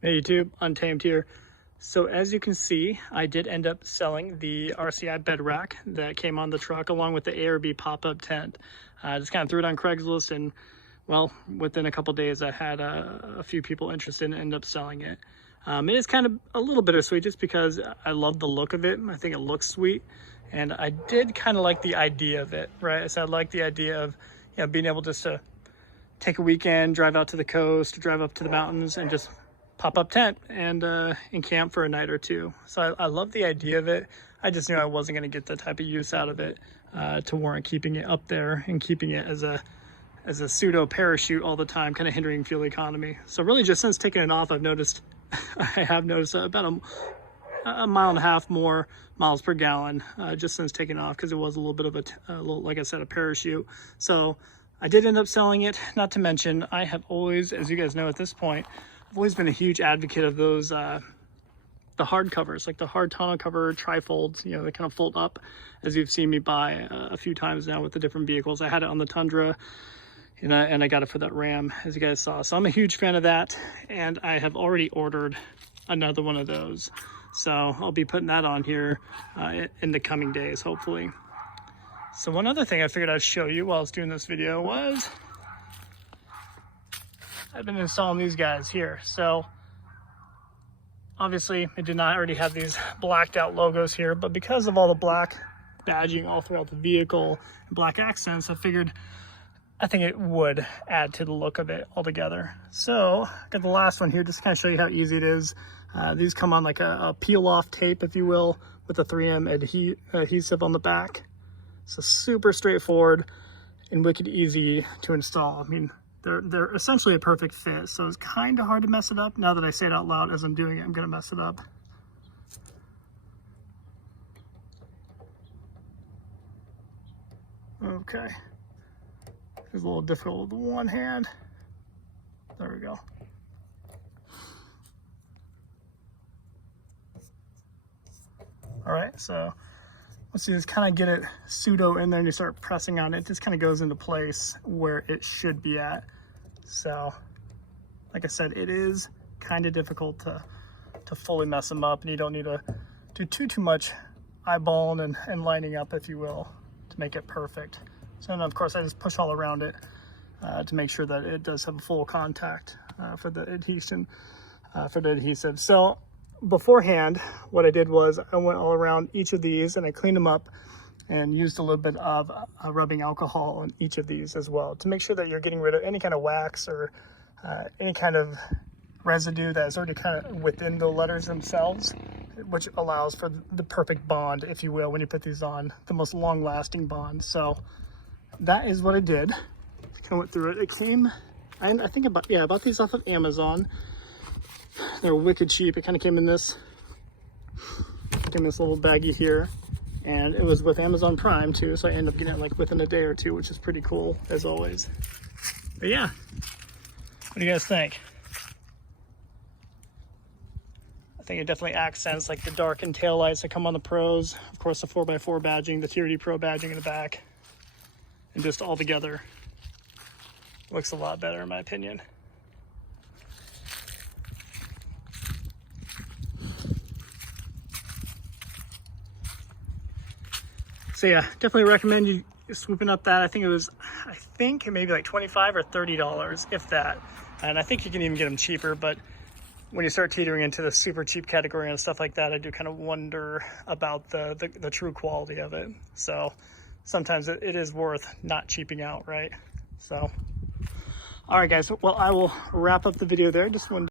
Hey YouTube, Untamed here. So as you can see, I did end up selling the RCI bed rack that came on the truck along with the ARB pop-up tent. I just kind of threw it on Craigslist, and well, within a couple days I had a few people interested and ended up selling it. It is kind of a little bittersweet just because I love the look of it. I think it looks sweet, and I did kind of like the idea of it, right? So I like the idea of being able just to take a weekend, drive out to the coast, drive up to the mountains, and just pop-up tent and camp for a night or two. So I love the idea of it. I just knew I wasn't going to get the type of use out of it to warrant keeping it up there and keeping it as a pseudo parachute all the time, kind of hindering fuel economy. So really, just since taking it off, I have noticed about a mile and a half more miles per gallon just since taking it off, because it was a little bit of a little, like I said, a parachute. So I did end up selling it. Not to mention, I have always, as you guys know at this point, I've always been a huge advocate of those, the hard covers, like the hard tonneau cover trifolds, they kind of fold up, as you've seen me buy a few times now with the different vehicles. I had it on the Tundra, and I got it for that Ram, as you guys saw. So I'm a huge fan of that, and I have already ordered another one of those. So I'll be putting that on here in the coming days, hopefully. So one other thing I figured I'd show you while I was doing this video was I've been installing these guys here. So obviously it did not already have these blacked out logos here, but because of all the black badging all throughout the vehicle and black accents, I think it would add to the look of it altogether. So I got the last one here just to kind of show you how easy it is. These come on like a peel off tape, if you will, with a 3M adhesive on the back. So super straightforward and wicked easy to install. I mean, they're essentially a perfect fit, so it's kind of hard to mess it up. Now that I say it out loud as I'm doing it, I'm gonna mess it up. Okay, it's a little difficult with one hand. There we go. All right, so once you just kind of get it pseudo in there and you start pressing on it, it just kind of goes into place where it should be at. So, like I said, it is kind of difficult to fully mess them up, and you don't need to do too much eyeballing and lining up, if you will, to make it perfect. So then, of course, I just push all around it to make sure that it does have a full contact for the adhesive. So beforehand, what I did was I went all around each of these and I cleaned them up and used a little bit of rubbing alcohol on each of these as well, to make sure that you're getting rid of any kind of wax or any kind of residue that is already kind of within the letters themselves, which allows for the perfect bond, if you will, when you put these on, the most long-lasting bond. So that is what I did. I kind of went through it. It came, I think I bought these off of Amazon. They're wicked cheap. It kind of came in this little baggie here, and it was with Amazon Prime too, so I ended up getting it like within a day or two, which is pretty cool as always. But yeah, what do you guys think? I think it definitely accents like the darkened taillights that come on the Pros, of course the 4x4 badging, the TRD Pro badging in the back, and just all together looks a lot better in my opinion. So yeah, definitely recommend you swooping up that. I think maybe like $25 or $30, if that. And I think you can even get them cheaper, but when you start teetering into the super cheap category and stuff like that, I do kind of wonder about the true quality of it. So sometimes it is worth not cheaping out, right? So, all right guys, well, I will wrap up the video there. Just wanted